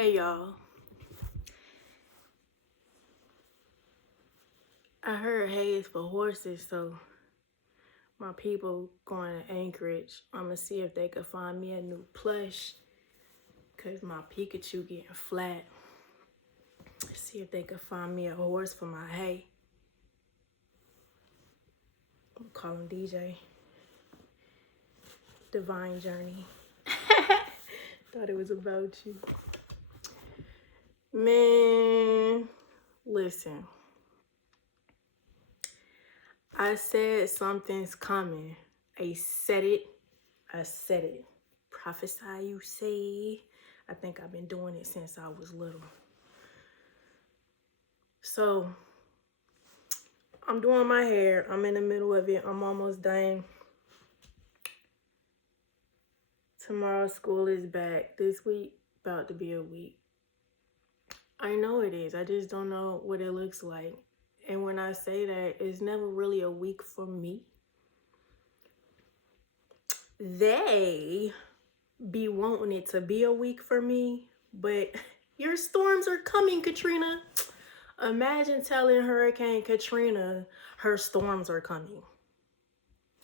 Hey y'all, I heard hay is for horses, so my people going to Anchorage. I'm gonna see if they could find me a new plush, cause my Pikachu getting flat. See if they could find me a horse for my hay. I'm gonna call him DJ. Divine Journey. Thought it was about you. Man, listen. I said something's coming. I said it. Prophesy, you say. I think I've been doing it since I was little. So, I'm doing my hair. I'm in the middle of it. I'm almost done. Tomorrow school is back. This week about to be a week. I know it is. I just don't know what it looks like. And when I say that, it's never really a week for me. They be wanting it to be a week for me, but your storms are coming, Katrina. Imagine telling Hurricane Katrina her storms are coming.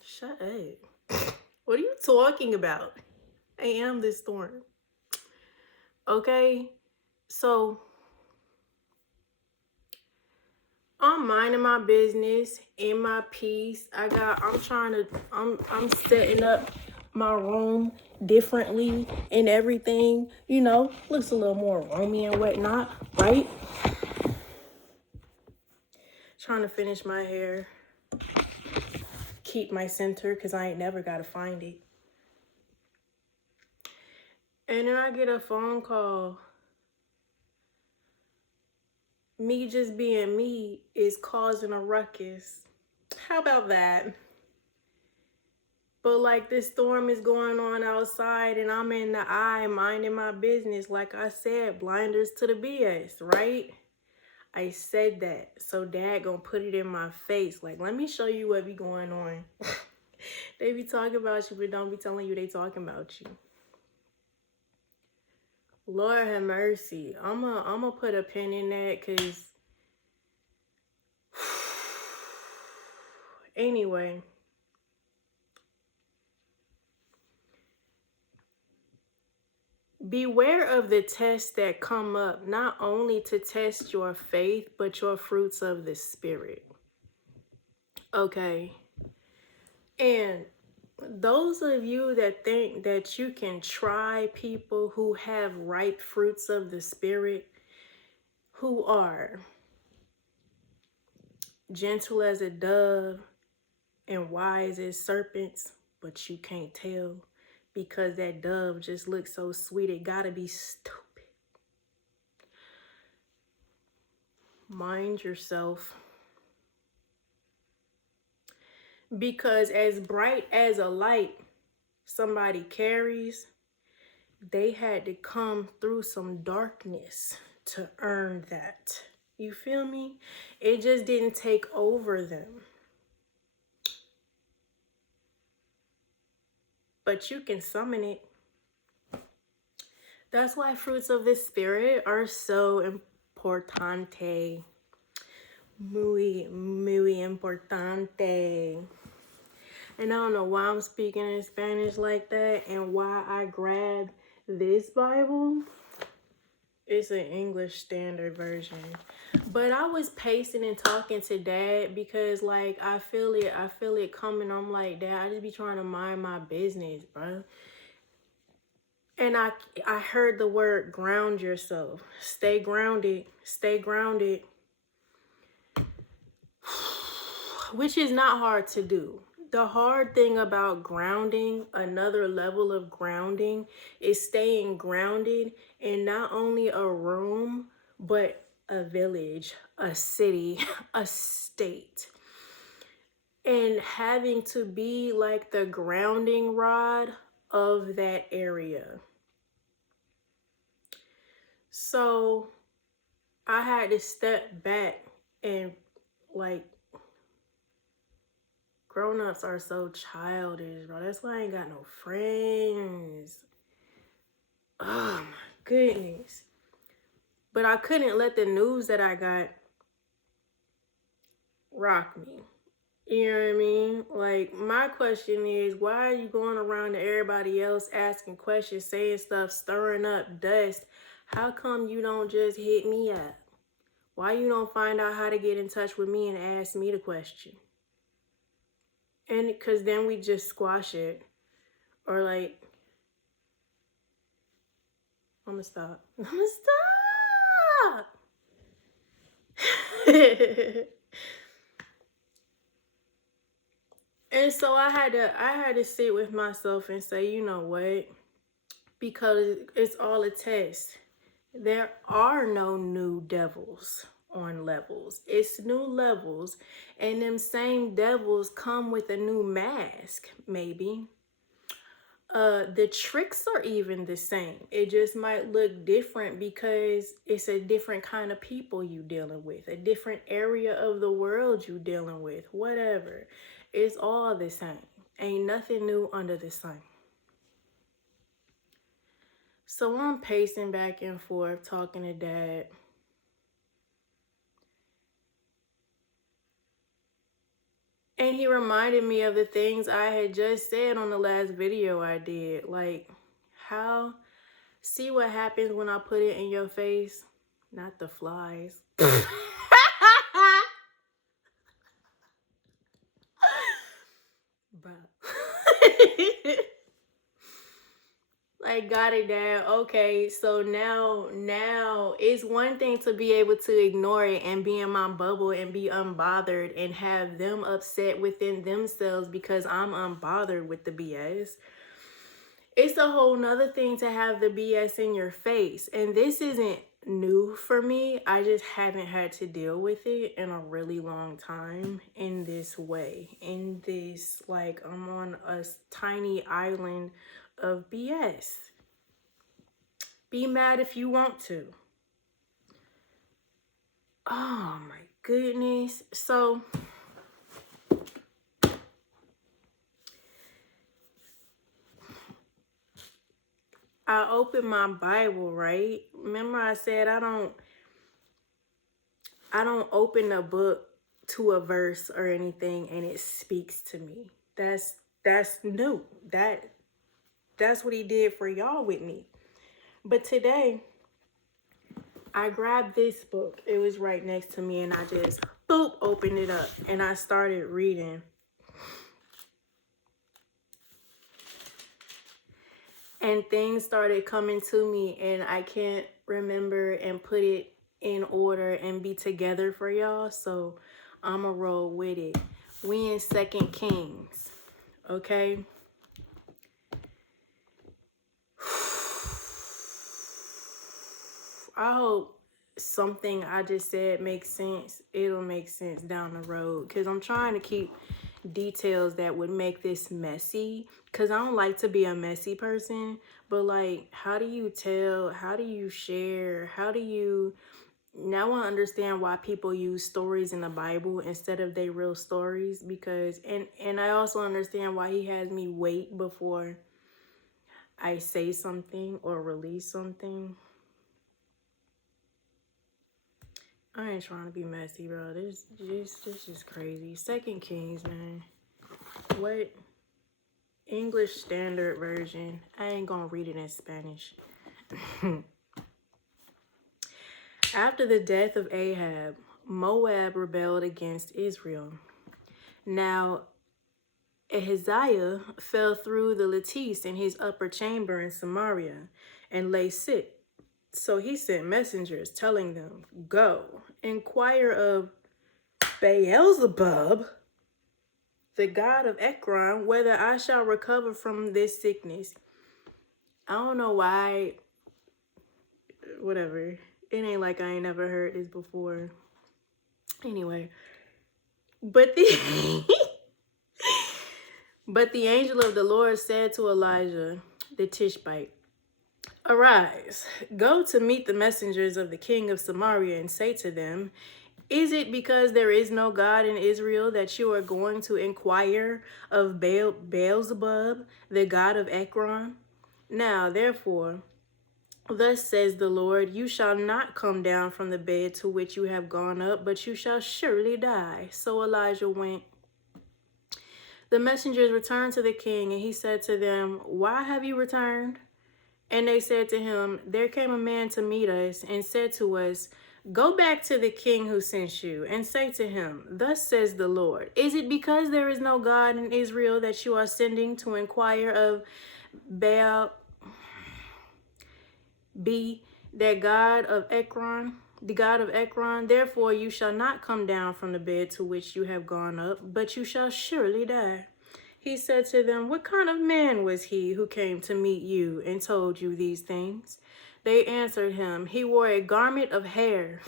Shut up. What are you talking about? I am this storm. Okay? So I'm minding my business in my peace. I'm setting up my room differently and everything, looks a little more roomy and whatnot, right? Trying to finish my hair, keep my center, because I ain't never got to find it. And then I get a phone call. Me just being me is causing a ruckus. How about that? But like this storm is going on outside and I'm in the eye minding my business. Like I said, blinders to the BS, right? I said that. So dad gonna put it in my face. Like, let me show you what be going on. They be talking about you, but don't be telling you they talking about you. Lord have mercy. I'm gonna put a pin in that because anyway. Beware of the tests that come up, not only to test your faith, but your fruits of the spirit. Okay. And those of you that think that you can try people who have ripe fruits of the spirit, who are gentle as a dove and wise as serpents, but you can't tell because that dove just looks so sweet, it gotta be stupid. Mind yourself. Because as bright as a light somebody carries, they had to come through some darkness to earn that. You feel me? It just didn't take over them. But you can summon it. That's why fruits of the spirit are so importante. Muy importante. And I don't know why I'm speaking in Spanish like that and why I grabbed this Bible. It's an English Standard Version. But I was pacing and talking to Dad because like I feel it coming. I'm like, Dad, I just be trying to mind my business, bro. And I heard the word ground yourself. Stay grounded. Stay grounded. Which is not hard to do. The hard thing about grounding, another level of grounding, is staying grounded in not only a room, but a village, a city, a state. And having to be like the grounding rod of that area. So I had to step back and like, grown-ups are so childish, bro. That's why I ain't got no friends. Oh my goodness. But I couldn't let the news that I got rock me. You know what I mean? Like, my question is, why are you going around to everybody else asking questions, saying stuff, stirring up dust? How come you don't just hit me up? Why you don't find out how to get in touch with me and ask me the question? And because then we just squash it. Or like, I'm gonna stop. I'm gonna stop. And so I had to sit with myself and say, you know what? Because it's all a test. There are no new devils on levels. It's new levels, and them same devils come with a new mask, maybe. The tricks are even the same. It just might look different because it's a different kind of people you dealing with, a different area of the world you dealing with, whatever. It's all the same. Ain't nothing new under the sun. So I'm pacing back and forth, talking to Dad. And he reminded me of the things I had just said on the last video I did. Like, see what happens when I put it in your face? Not the flies. Bro. Like, got it, Dad. Okay, so now it's one thing to be able to ignore it and be in my bubble and be unbothered and have them upset within themselves because I'm unbothered with the BS. It's a whole nother thing to have the BS in your face. And this isn't new for me. I just haven't had to deal with it in a really long time in this way. In this, like, I'm on a tiny island of BS. Be mad if you want to. Oh my goodness. So I opened my Bible, right? Remember I said I don't open a book to a verse or anything and it speaks to me. That's new. That's what he did for y'all with me. But today I grabbed this book. It was right next to me and I just boop opened it up and I started reading. And things started coming to me and I can't remember and put it in order and be together for y'all. So I'ma roll with it. We in 2 Kings, okay? I hope something I just said makes sense. It'll make sense down the road because I'm trying to keep details that would make this messy because I don't like to be a messy person, but like, how do you tell, how do you share, now I understand why people use stories in the Bible instead of their real stories, because and I also understand why he has me wait before I say something or release something. I ain't trying to be messy, bro. This is crazy. 2 Kings, man. What? English Standard Version. I ain't gonna read it in Spanish. After the death of Ahab, Moab rebelled against Israel. Now, Ahaziah fell through the lattice in his upper chamber in Samaria and lay sick. So he sent messengers telling them, "Go, inquire of Beelzebub, the god of Ekron, whether I shall recover from this sickness." I don't know why, whatever. It ain't like I ain't never heard this before. Anyway, but the but the angel of the Lord said to Elijah the Tishbite, "Arise, go to meet the messengers of the king of Samaria and say to them, is it because there is no God in Israel that you are going to inquire of Beelzebub, the god of Ekron? Now, therefore, Thus says the Lord, you shall not come down from the bed to which you have gone up, but you shall surely die. So Elijah went. The messengers returned to the king, and he said to them, why have you returned? And they said to him, there came a man to meet us and said to us, go back to the king who sent you and say to him, thus says the Lord, is it because there is no God in Israel that you are sending to inquire of Baal, that God of Ekron, the God of Ekron? Therefore you shall not come down from the bed to which you have gone up, but you shall surely die. He said to them, what kind of man was he who came to meet you and told you these things? They answered him, he wore a garment of hair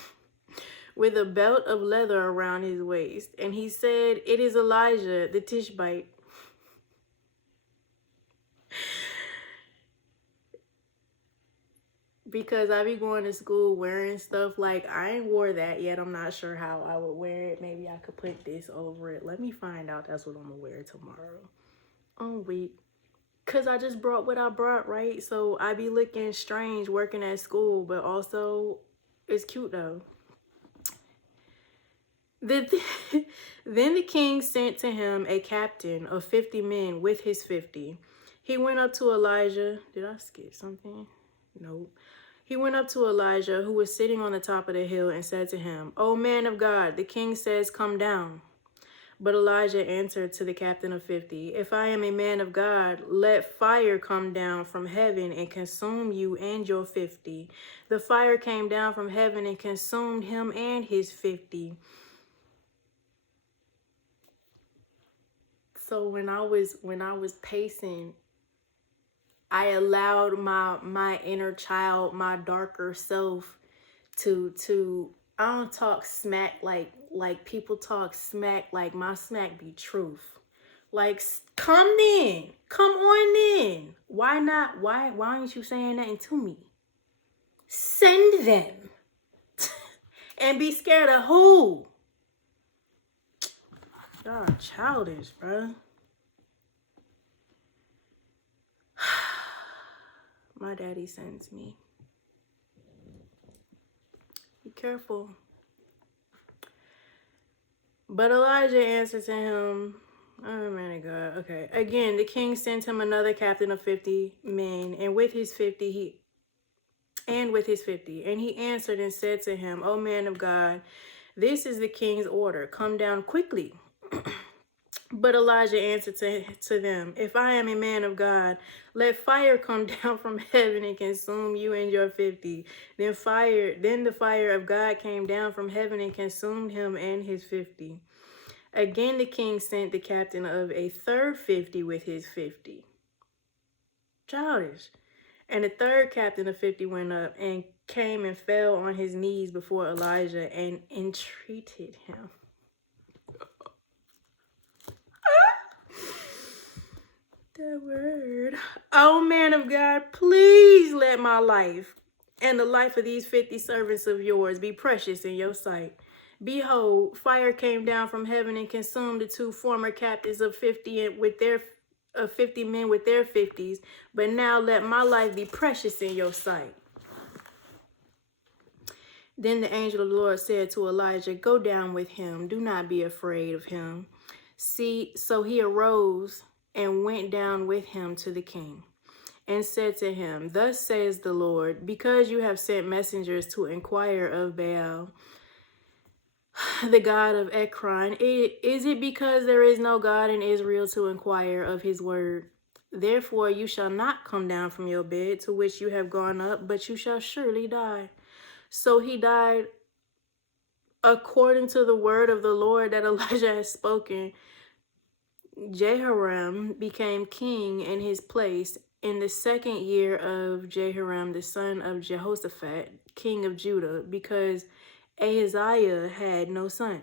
with a belt of leather around his waist. And he said, it is Elijah the Tishbite. Because I be going to school wearing stuff like, I ain't wore that yet. I'm not sure how I would wear it. Maybe I could put this over it. Let me find out. That's what I'm gonna wear tomorrow. Oh, wait. Because I just brought what I brought, right? So I be looking strange working at school, but also it's cute though. Then the king sent to him a captain of 50 men with his 50. He went up to Elijah. Did I skip something? Nope. He went up to Elijah, who was sitting on the top of the hill, and said to him, O man of God, the king says, come down. But Elijah answered to the captain of 50, if I am a man of God, let fire come down from heaven and consume you and your 50. The fire came down from heaven and consumed him and his 50. So when I was pacing, I allowed my inner child, my darker self, to I don't talk smack like people talk smack. Like my smack be truth. Like come on in. Why not? Why aren't you saying nothing to me? Send them. And be scared of who? Y'all childish, bro. My daddy sends me. Be careful. But Elijah answered to him, oh man of God, okay. Again, the king sent him another captain of 50 men, and with his 50 he answered and said to him, O man of God, this is the king's order. Come down quickly. But Elijah answered to them, if I am a man of God, let fire come down from heaven and consume you and your 50. Then the fire of God came down from heaven and consumed him and his 50. Again, the king sent the captain of a third 50 with his 50. Childish. And the third captain of 50 went up and came and fell on his knees before Elijah and entreated him. That word. Oh, man of God, please let my life and the life of these 50 servants of yours be precious in your sight. Behold, fire came down from heaven and consumed the two former captains of 50 and with their 50 men with their 50s. But now let my life be precious in your sight. Then the angel of the Lord said to Elijah, go down with him. Do not be afraid of him. See, so he arose and went down with him to the king and said to him, thus says the Lord, because you have sent messengers to inquire of Baal, the God of Ekron, is it because there is no God in Israel to inquire of his word? Therefore you shall not come down from your bed to which you have gone up, but you shall surely die. So he died according to the word of the Lord that Elijah has spoken. Jehoram became king in his place in the second year of Jehoram, the son of Jehoshaphat, king of Judah, because Ahaziah had no son.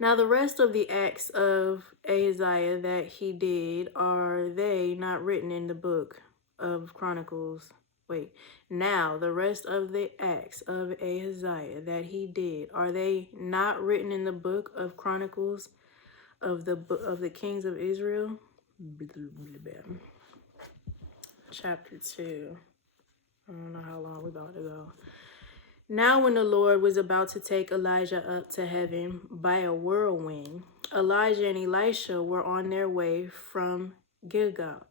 Now the rest of the acts of Ahaziah that he did, are they not written in the book of Chronicles? Now the rest of the acts of Ahaziah that he did, are they not written in the book of Chronicles of the kings of Israel? Chapter 2. I don't know how long we're about to go. Now when the Lord was about to take Elijah up to heaven by a whirlwind, Elijah and Elisha were on their way from Gilgal.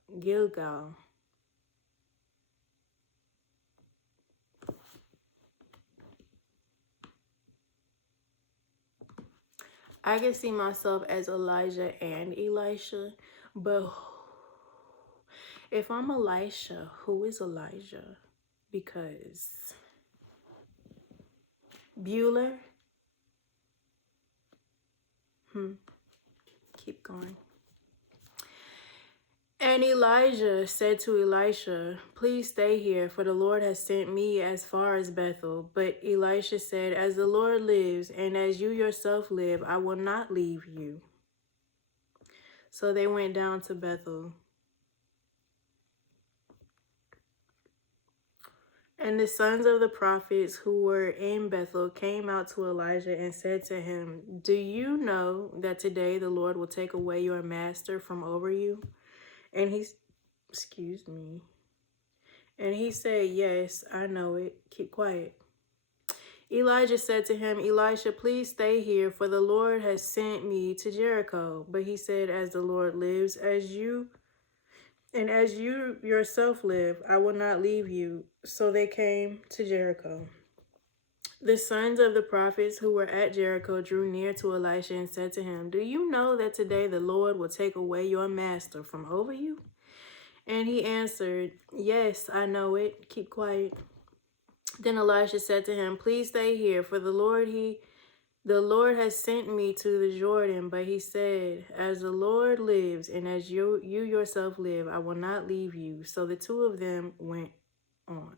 I can see myself as Elijah and Elisha, but if I'm Elisha, who is Elijah? Because Bueller. Keep going. And Elijah said to Elisha, "Please stay here, for the Lord has sent me as far as Bethel." But Elisha said, "As the Lord lives, and as you yourself live, I will not leave you." So they went down to Bethel. And the sons of the prophets who were in Bethel came out to Elijah and said to him, "Do you know that today the Lord will take away your master from over you?" And he, excuse me. And he said, "Yes, I know it. Keep quiet." Elijah said to him, "Elisha, please stay here, for the Lord has sent me to Jericho." But he said, "As the Lord lives, as you yourself live, I will not leave you." So they came to Jericho. The sons of the prophets who were at Jericho drew near to Elisha and said to him, "Do you know that today the Lord will take away your master from over you?" And he answered, "Yes, I know it. Keep quiet." Then Elisha said to him, "Please stay here, for the Lord has sent me to the Jordan." But he said, "As the Lord lives, and as you yourself live, I will not leave you." So the two of them went on.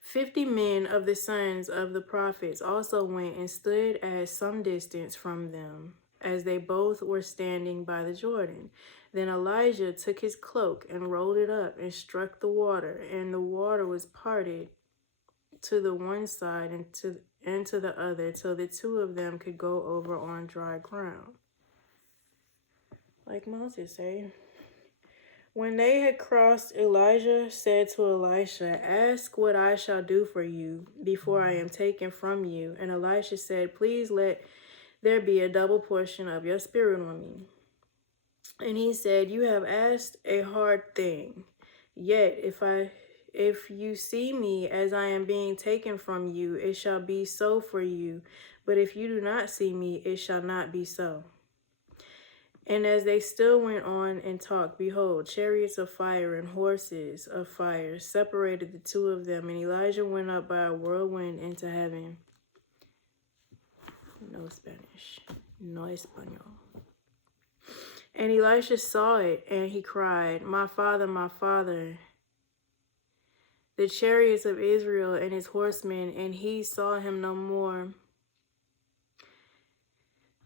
50 men of the sons of the prophets also went and stood at some distance from them, as they both were standing by the Jordan. Then Elijah took his cloak and rolled it up and struck the water, and the water was parted to the one side and to the other, till the two of them could go over on dry ground. Like Moses said. When they had crossed, Elijah said to Elisha, "Ask what I shall do for you before I am taken from you." And Elisha said, "Please let there be a double portion of your spirit on me." And he said, "You have asked a hard thing. Yet if you see me as I am being taken from you, it shall be so for you. But if you do not see me, it shall not be so." And as they still went on and talked, behold, chariots of fire and horses of fire separated the two of them, and Elijah went up by a whirlwind into heaven. No Spanish. No Espanol. And Elisha saw it, and he cried, my father, the chariots of Israel and his horsemen," and he saw him no more.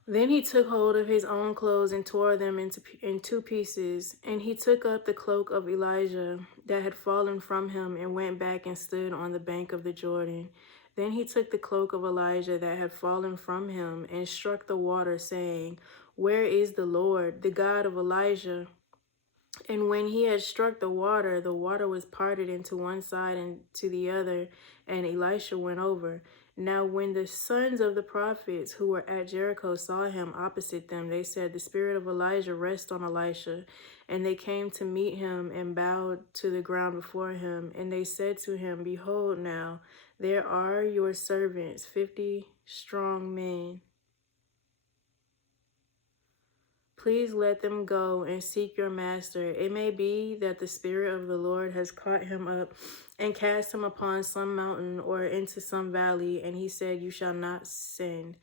Then he took hold of his own clothes and tore them in two pieces. And he took up the cloak of Elijah that had fallen from him and went back and stood on the bank of the Jordan. Then he took the cloak of Elijah that had fallen from him and struck the water, saying, "Where is the Lord, the God of Elijah?" And when he had struck the water was parted into one side and to the other, and Elisha went over. Now when the sons of the prophets who were at Jericho saw him opposite them, they said, "The spirit of Elijah rests on Elisha." And they came to meet him and bowed to the ground before him. And they said to him, "Behold now, there are your servants, 50 strong men. Please let them go and seek your master. It may be that the Spirit of the Lord has caught him up and cast him upon some mountain or into some valley." And he said, "You shall not send."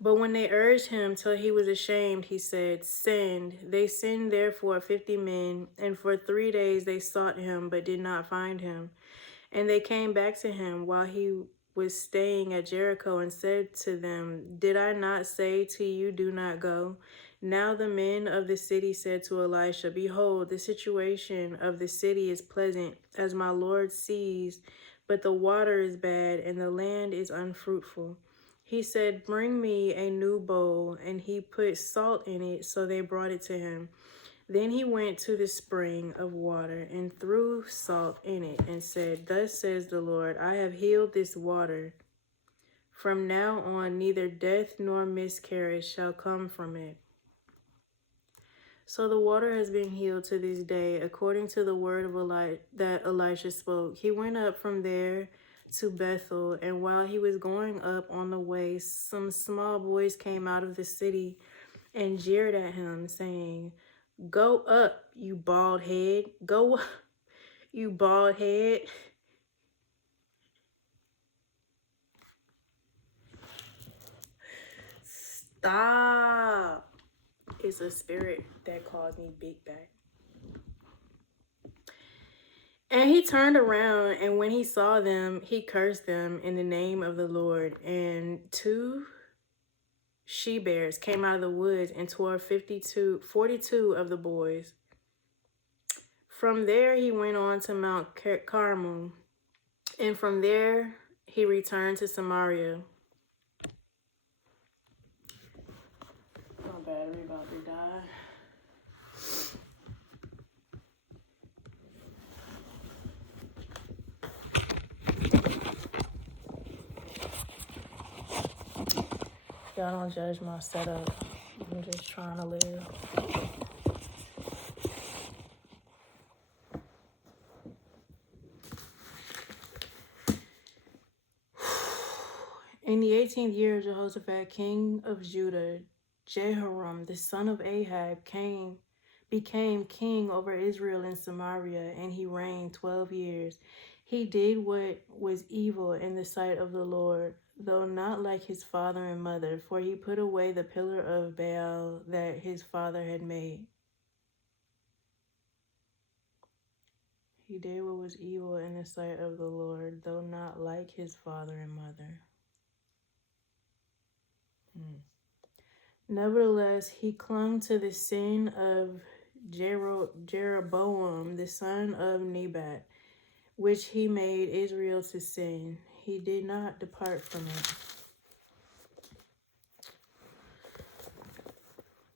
But when they urged him till he was ashamed, he said, "Send." They sent therefore 50 men, and for 3 days they sought him, but did not find him. And they came back to him while he was staying at Jericho and said to them, "Did I not say to you, do not go?" Now the men of the city said to Elisha, "Behold, the situation of the city is pleasant, as my Lord sees, but the water is bad, and the land is unfruitful." He said, "Bring me a new bowl," and he put salt in it, so they brought it to him. Then he went to the spring of water and threw salt in it and said, "Thus says the Lord, I have healed this water. From now on, neither death nor miscarriage shall come from it." So the water has been healed to this day, according to the word of that Elisha spoke. He went up from there to Bethel, and while he was going up on the way, some small boys came out of the city and jeered at him, saying, "Go up, you bald head. Go up, you bald head." Stop. It's a spirit that calls me Big Back. And he turned around, and when he saw them, he cursed them in the name of the Lord. And 2 she-bears came out of the woods and tore 42 of the boys. From there he went on to Mount Carmel, and from there he returned to Samaria. My battery about to die. Y'all don't judge my setup. I'm just trying to live. In the 18th year of Jehoshaphat, king of Judah, Jehoram, the son of Ahab, became king over Israel and Samaria, and he reigned 12 years. He did what was evil in the sight of the Lord, though not like his father and mother, for he put away the pillar of Baal that his father had made. He did what was evil in the sight of the Lord, though not like his father and mother. Nevertheless, he clung to the sin of Jeroboam, the son of Nebat, which he made Israel to sin. He did not depart from it.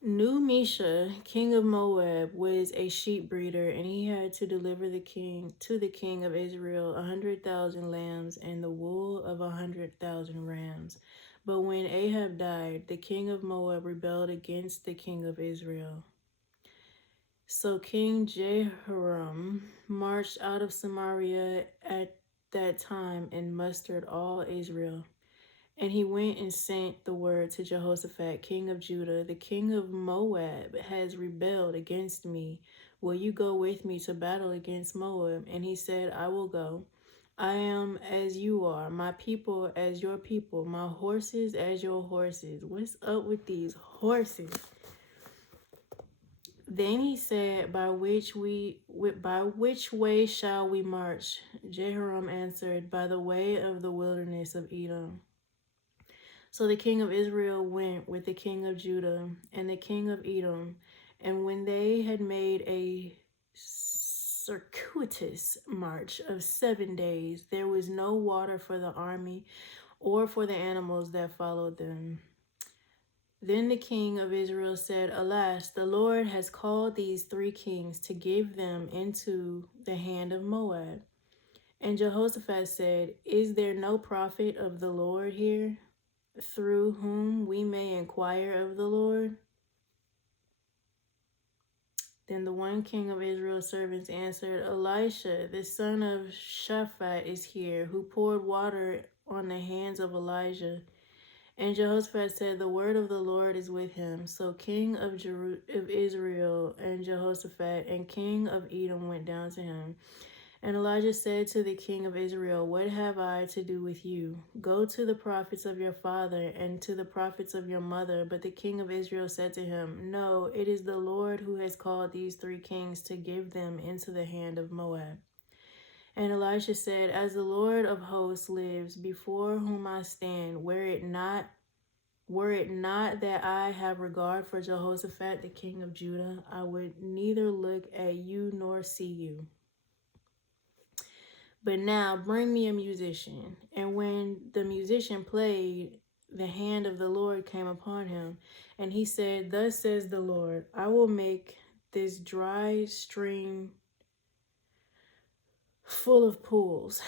Mesha, king of Moab, was a sheep breeder, and he had to deliver to the king of Israel 100,000 lambs and the wool of 100,000 rams. But when Ahab died, the king of Moab rebelled against the king of Israel. So King Jehoram marched out of Samaria at that time and mustered all Israel. And he went and sent the word to Jehoshaphat, king of Judah, "The king of Moab has rebelled against me. Will you go with me to battle against Moab?" And he said, "I will go. I am as you are, my people as your people, my horses as your horses." What's up with these horses? Then he said, by which way shall we march?" Jehoram answered, "By the way of the wilderness of Edom." So the king of Israel went with the king of Judah and the king of Edom, and when they had made a circuitous march of 7 days, there was no water for the army or for the animals that followed them. Then the king of Israel said, "Alas, the Lord has called these 3 kings to give them into the hand of Moab." And Jehoshaphat said, "Is there no prophet of the Lord here, through whom we may inquire of the Lord?" Then the one king of Israel's servants answered, "Elisha, the son of Shaphat, is here, who poured water on the hands of Elijah." And Jehoshaphat said, "The word of the Lord is with him." So king of Israel and Jehoshaphat and king of Edom went down to him. And Elijah said to the king of Israel, "What have I to do with you? Go to the prophets of your father and to the prophets of your mother." But the king of Israel said to him, "No, it is the Lord who has called these 3 kings to give them into the hand of Moab." And Elisha said, "As the Lord of hosts lives, before whom I stand, were it not that I have regard for Jehoshaphat, the king of Judah, I would neither look at you nor see you. But now bring me a musician." And when the musician played, the hand of the Lord came upon him. And he said, "Thus says the Lord, I will make this dry stream full of pools.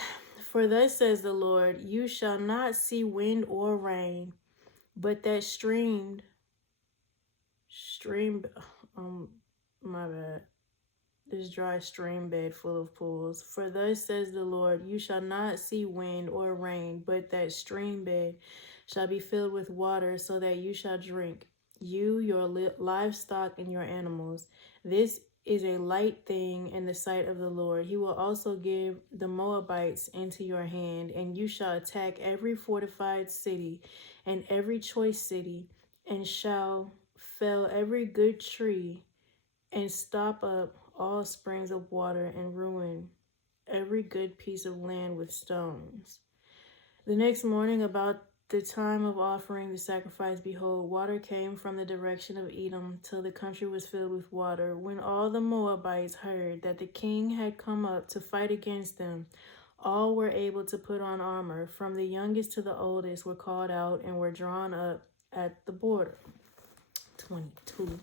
For thus says the Lord, you shall not see wind or rain, but that my bad. This dry stream bed full of pools. For thus says the Lord, you shall not see wind or rain, but that stream bed shall be filled with water, so that you shall drink, you, your livestock, and your animals. This is a light thing in the sight of the Lord. He will also give the Moabites into your hand, and you shall attack every fortified city and every choice city, and shall fell every good tree and stop up all springs of water and ruin every good piece of land with stones. The next morning, about the time of offering the sacrifice, behold, water came from the direction of Edom till the country was filled with water. When all the Moabites heard that the king had come up to fight against them, all were able to put on armor. From the youngest to the oldest were called out and were drawn up at the border. 22.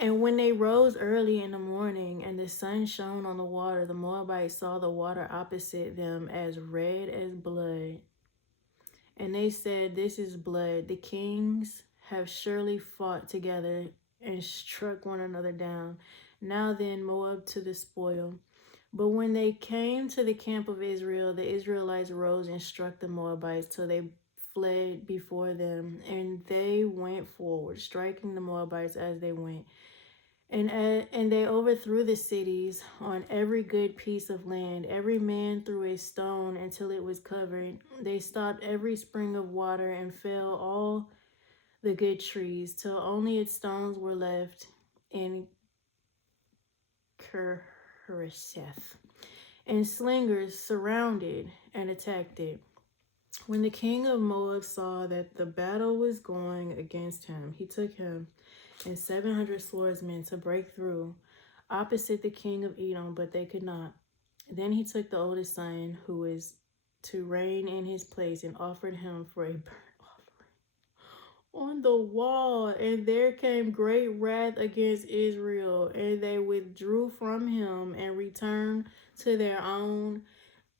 And when they rose early in the morning and the sun shone on the water, the Moabites saw the water opposite them as red as blood. And they said, this is blood. The kings have surely fought together and struck one another down. Now then, Moab to the spoil. But when they came to the camp of Israel, the Israelites rose and struck the Moabites till they fled before them. And they went forward, striking the Moabites as they went. And they overthrew the cities on every good piece of land. Every man threw a stone until it was covered. They stopped every spring of water and fell all the good trees till only its stones were left in Kirharaseth. And slingers surrounded and attacked it. When the king of Moab saw that the battle was going against him, he took him and 700 swordsmen to break through opposite the king of Edom, but they could not. Then he took the oldest son, who was to reign in his place, and offered him for a burnt offering on the wall. And there came great wrath against Israel, and they withdrew from him and returned to their own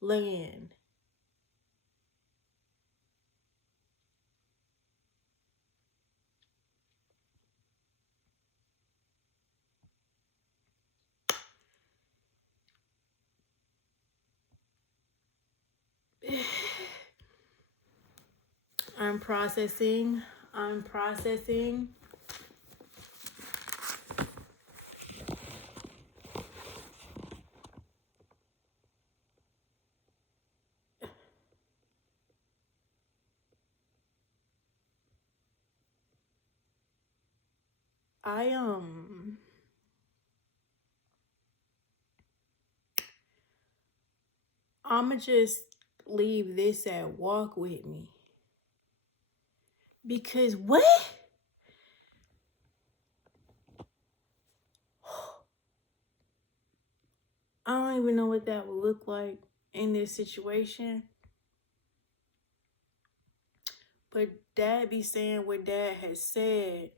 land. I'm processing. I'ma just leave this at walk with me. Because what? I don't even know what that would look like in this situation. But Dad be saying what Dad has said.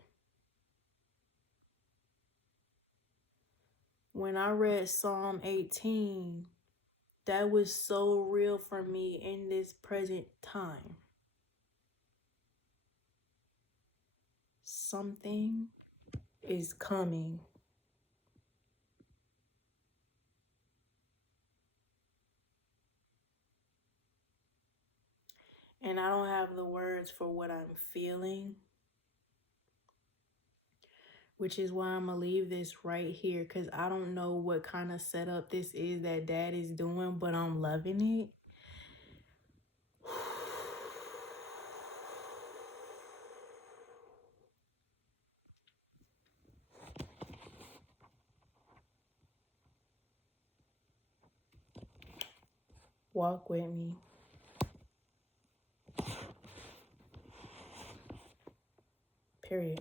When I read Psalm 18, that was so real for me in this present time. Something is coming. And I don't have the words for what I'm feeling, which is why I'm going to leave this right here, because I don't know what kind of setup this is that Dad is doing, but I'm loving it. Walk with me. Period.